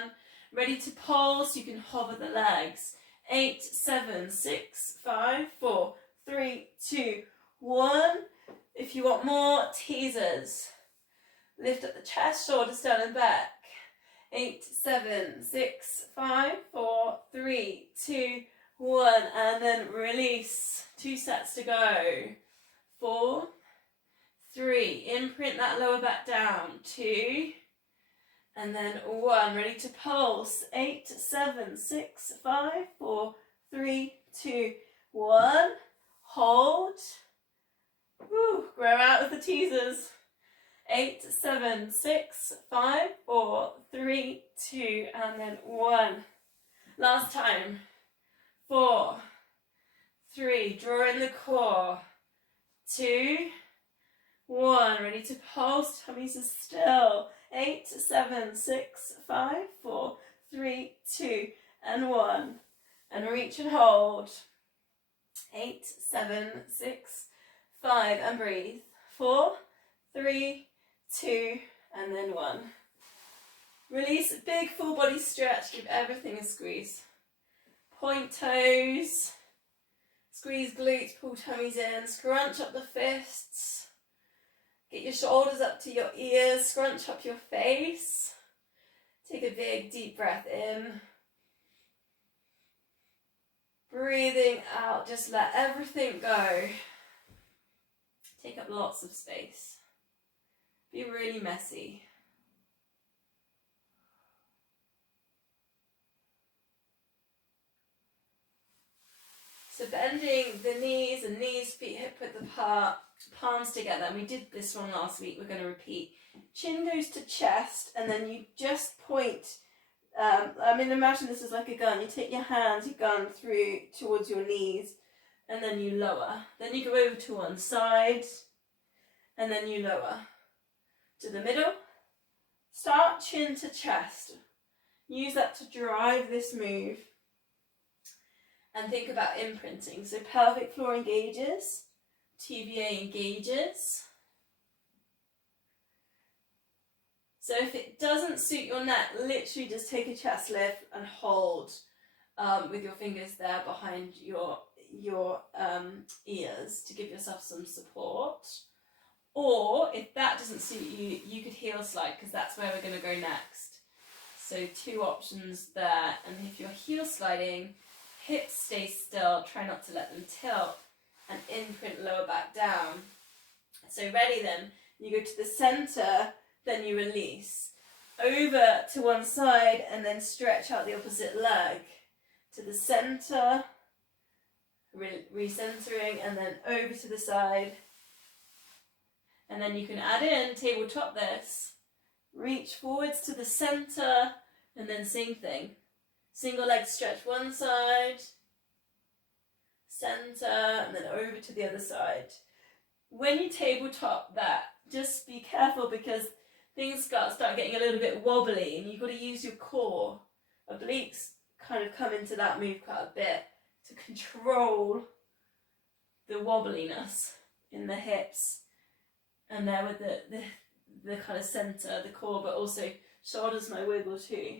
Ready to pulse, you can hover the legs. 8, 7, 6, 5, 4, 3, 2, 1. If you want more, teasers. Lift up the chest, shoulders down and back. 8, 7, 6, 5, 4, 3, 2, 1. And then release. 2 sets to go. 4, 3. Imprint that lower back down. 2. And then 1, ready to pulse. 8, 7, 6, 5, 4, 3, 2, 1. Hold. Woo, grow out of the teasers. 8, 7, 6, 5, 4, 3, 2, and then 1. Last time. 4, 3, draw in the core. 2, 1, ready to pulse, tummies are still. 8, 7, 6, 5, 4, 3, 2, and 1. And reach and hold. 8, 7, 6, 5, and breathe. 4, 3, 2, and then 1. Release, big full body stretch, give everything a squeeze. Point toes, squeeze glutes, pull tummies in, scrunch up the fists. Get your shoulders up to your ears, scrunch up your face. Take a big deep breath in. Breathing out, just let everything go. Take up lots of space. Be really messy. So bending the knees and knees, feet hip width apart, palms together. And we did this one last week. We're going to repeat. Chin goes to chest, and then you just point. Imagine this is like a gun. You take your hands, your gun through towards your knees, and then you lower. Then you go over to one side, and then you lower. To the middle. Start chin to chest. Use that to drive this move. And think about imprinting. So pelvic floor engages, TVA engages. So if it doesn't suit your neck, literally just take a chest lift and hold with your fingers there behind your ears to give yourself some support. Or if that doesn't suit you, you could heel slide, because that's where we're going to go next. So 2 options there. And if you're heel sliding, hips stay still, try not to let them tilt, and imprint lower back down. So ready then, you go to the center, then you release. Over to one side and then stretch out the opposite leg. To the center, recentering, and then over to the side. And then you can add in tabletop this. Reach forwards to the center, and then same thing. Single leg stretch one side, center, and then over to the other side. When you tabletop that, just be careful, because things start getting a little bit wobbly, and you've got to use your core. Obliques kind of come into that move quite a bit to control the wobbliness in the hips, and there with the kind of center, the core, but also shoulders might wiggle too.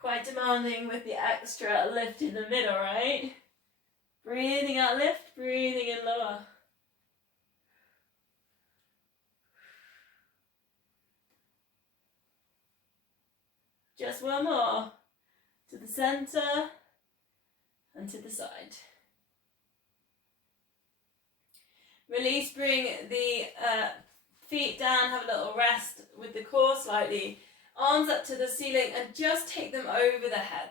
Quite demanding with the extra lift in the middle, right? Breathing out, lift, breathing in, lower. Just one more. To the center and to the side. Release, bring the feet down, have a little rest with the core slightly. Arms up to the ceiling and just take them over the head.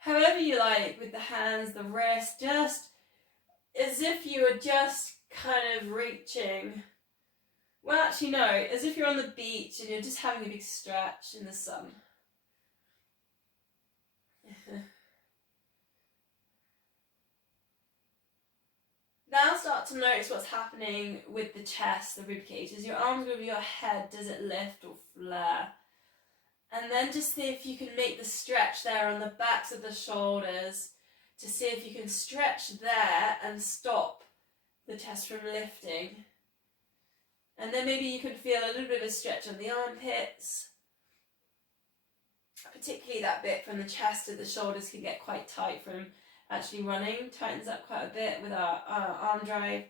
However you like, with the hands, the wrist, just as if you were just kind of reaching. Well, actually no, as if you're on the beach and you're just having a big stretch in the sun. Now start to notice what's happening with the chest, the rib cage. As your arms go over your head, does it lift or flare? And then just see if you can make the stretch there on the backs of the shoulders, to see if you can stretch there and stop the chest from lifting. And then maybe you could feel a little bit of a stretch on the armpits. Particularly that bit from the chest to the shoulders can get quite tight from actually running. Tightens up quite a bit with our arm drive,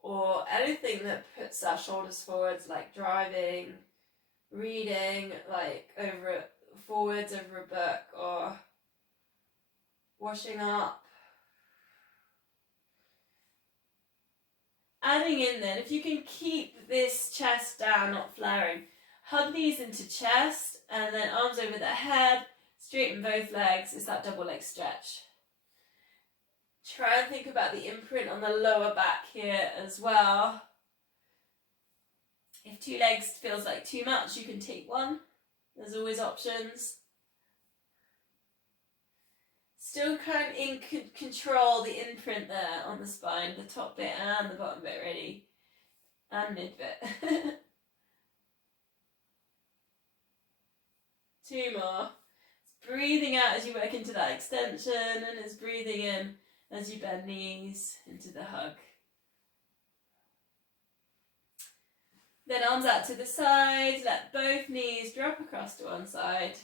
or anything that puts our shoulders forwards, like driving, reading, like forwards over a book, or washing up. Adding in then, if you can keep this chest down, not flaring, hug these into chest, and then arms over the head, straighten both legs. It's that double leg stretch. Try and think about the imprint on the lower back here as well. If 2 legs feels like too much, you can take 1. There's always options. Still kind of control the imprint there on the spine, the top bit and the bottom bit really, and mid bit. 2 more. It's breathing out as you work into that extension, and it's breathing in as you bend knees into the hug. Then arms out to the side, let both knees drop across to one side.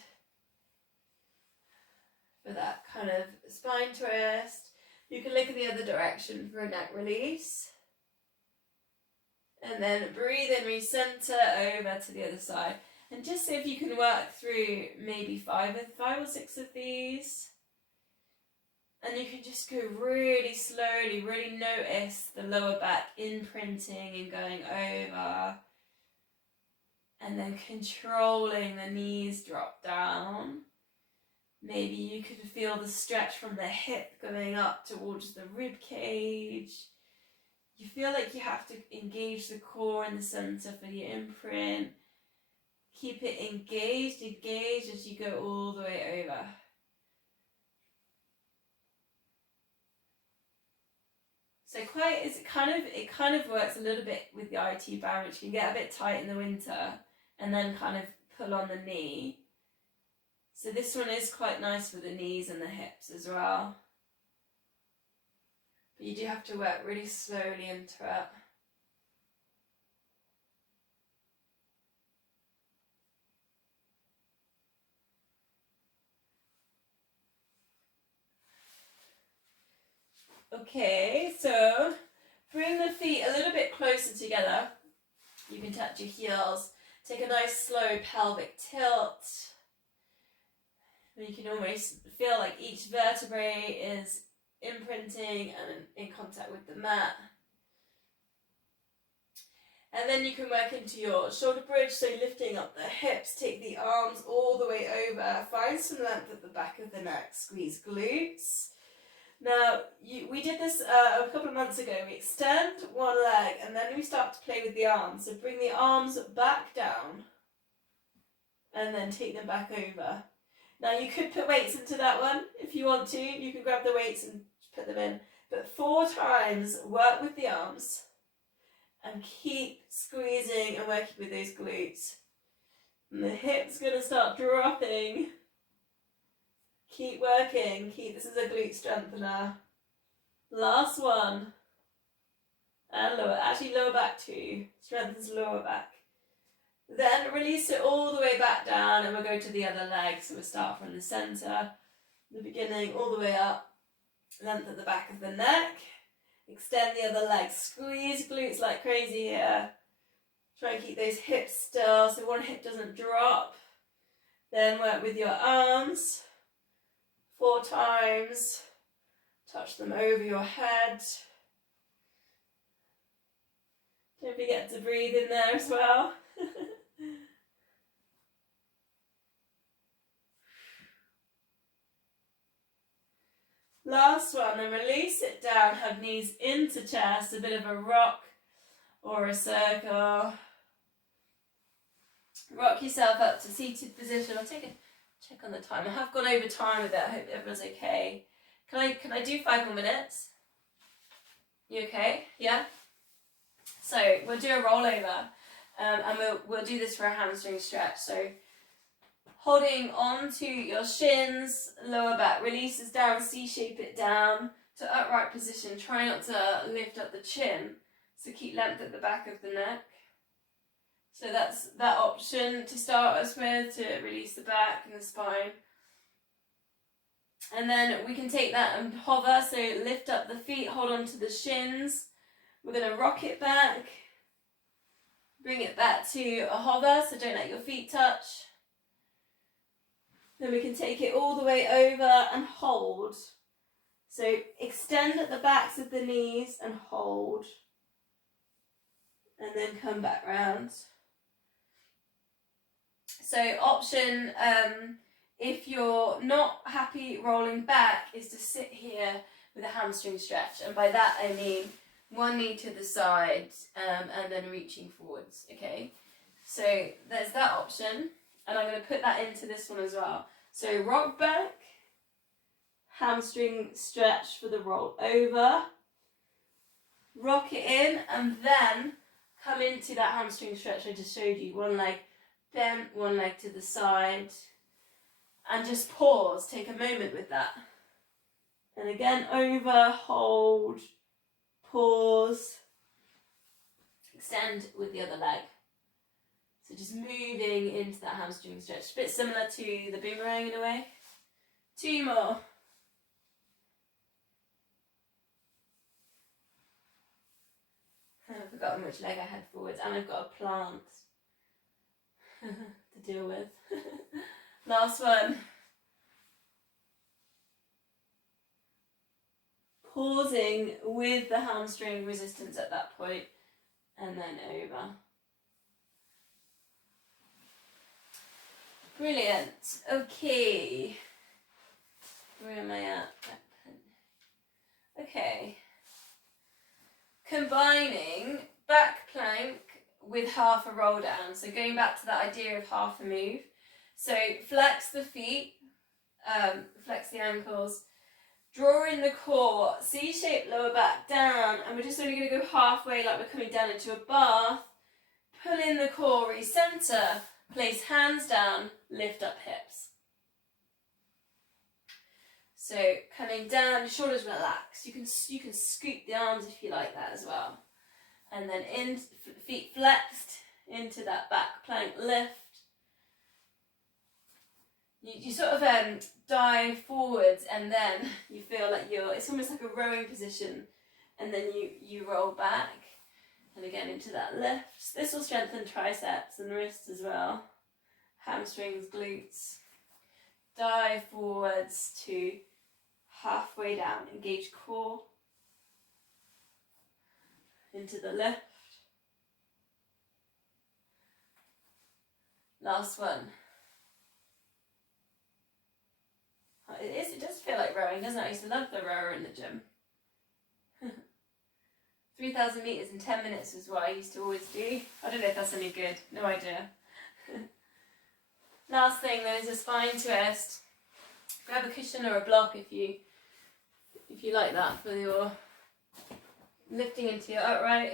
For that kind of spine twist. You can look in the other direction for a neck release. And then breathe in, recenter over to the other side. And just see if you can work through maybe 5 or 6 of these. And you can just go really slowly, really notice the lower back imprinting and going over. And then controlling the knees drop down. Maybe you could feel the stretch from the hip going up towards the rib cage. You feel like you have to engage the core in the center for the imprint. Keep it engaged as you go all the way over. So it kind of works a little bit with the IT band, which can get a bit tight in the winter and then kind of pull on the knee. So this one is quite nice for the knees and the hips as well. But you do have to work really slowly into it. Okay, so bring the feet a little bit closer together. You can touch your heels. Take a nice slow pelvic tilt. And you can almost feel like each vertebrae is imprinting and in contact with the mat. And then you can work into your shoulder bridge, so lifting up the hips, take the arms all the way over, find some length at the back of the neck, squeeze glutes. Now, we did this a couple of months ago. We extend one leg and then we start to play with the arms. So bring the arms back down and then take them back over. Now, you could put weights into that one if you want to. You can grab the weights and put them in. But 4 times, work with the arms. And keep squeezing and working with those glutes. And the hips going to start dropping. Keep working. This is a glute strengthener. Last one. And lower. Actually, lower back too. Strengthens lower back. Then release it all the way back down and we'll go to the other leg. So we'll start from the center, the beginning, all the way up. Length at the back of the neck. Extend the other leg, squeeze glutes like crazy here. Try and keep those hips still so one hip doesn't drop. Then work with your arms 4 times. Touch them over your head. Don't forget to breathe in there as well. Last one, and release it down, hug knees into chest, a bit of a rock or a circle. Rock yourself up to seated position. I'll take a check on the time. I have gone over time with it. I hope everyone's okay. Can I do 5 more minutes? You okay? Yeah? So we'll do a rollover and we'll do this for a hamstring stretch. So holding on to your shins, lower back releases down, C-shape it down to upright position. Try not to lift up the chin, so keep length at the back of the neck. So that's that option to start us with, to release the back and the spine. And then we can take that and hover, so lift up the feet, hold on to the shins. We're going to rock it back, bring it back to a hover, so don't let your feet touch. Then we can take it all the way over and hold. So extend at the backs of the knees and hold. And then come back round. So option, if you're not happy rolling back, is to sit here with a hamstring stretch. And by that I mean one knee to the side and then reaching forwards, okay? So there's that option. And I'm going to put that into this one as well. So rock back, hamstring stretch for the roll over, rock it in, and then come into that hamstring stretch I just showed you. One leg bent, one leg to the side, and just pause, take a moment with that. And again, over, hold, pause, extend with the other leg. So just moving into that hamstring stretch, a bit similar to the boomerang in a way. 2 more. I've forgotten which leg I had forwards, and I've got a plant to deal with. Last one. Pausing with the hamstring resistance at that point, and then over. Brilliant. Okay. Where am I at? Okay. Combining back plank with half a roll down. So going back to that idea of half a move. So flex the feet, flex the ankles, draw in the core, C-shape lower back down, and we're just only going to go halfway like we're coming down into a bath. Pull in the core, recenter, place hands down, lift up hips. So coming down, shoulders relax. You can scoop the arms if you like that as well. And then in, feet flexed into that back plank lift. You sort of dive forwards, and then you feel like it's almost like a rowing position, and then you roll back, and again into that lift. This will strengthen triceps and wrists as well, hamstrings, glutes. Dive forwards to halfway down, engage core, into the lift. Last one. It does feel like rowing, doesn't it? I used to love the rower in the gym. 3,000 metres in 10 minutes was what I used to always do. I don't know if that's any good, no idea. Last thing though is a spine twist. Grab a cushion or a block if you like that for your lifting into your upright.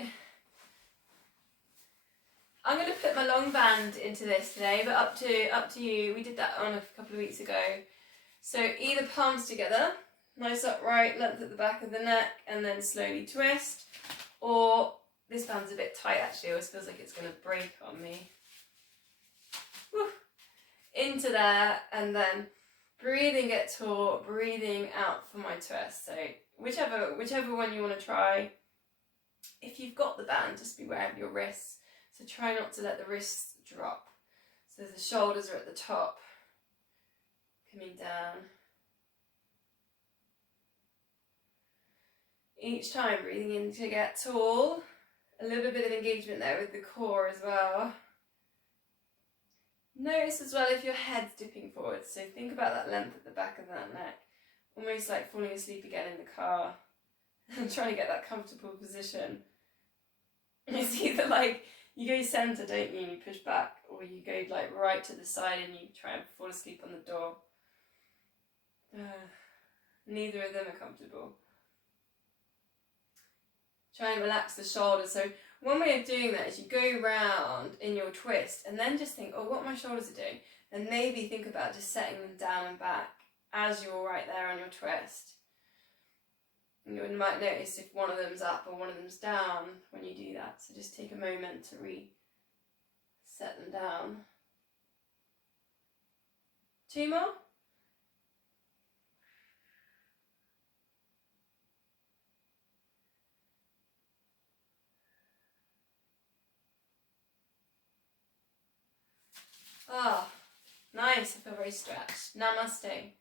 I'm going to put my long band into this today, but up to you. We did that on a couple of weeks ago. So either palms together, nice upright, length at the back of the neck, and then slowly twist. Or this band's a bit tight actually, it always feels like it's going to break on me. Woo. Into there, and then breathing it taut, breathing out for my twist. So whichever one you want to try. If you've got the band, just beware of your wrists. So try not to let the wrists drop. So the shoulders are at the top, coming down. Each time breathing in to get tall. A little bit of engagement there with the core as well. Notice as well if your head's dipping forward. So think about that length at the back of that neck. Almost like falling asleep again in the car. And trying to get that comfortable position. It's either like you go centre, don't you, and you push back, or you go like right to the side and you try and fall asleep on the door. Neither of them are comfortable. Try and relax the shoulders. So one way of doing that is you go round in your twist and then just think, oh, what my shoulders are doing. And maybe think about just setting them down and back as you're right there on your twist. And you might notice if one of them's up or one of them's down when you do that. So just take a moment to reset them down. 2 more. Ah, nice. I feel very stretched. Namaste.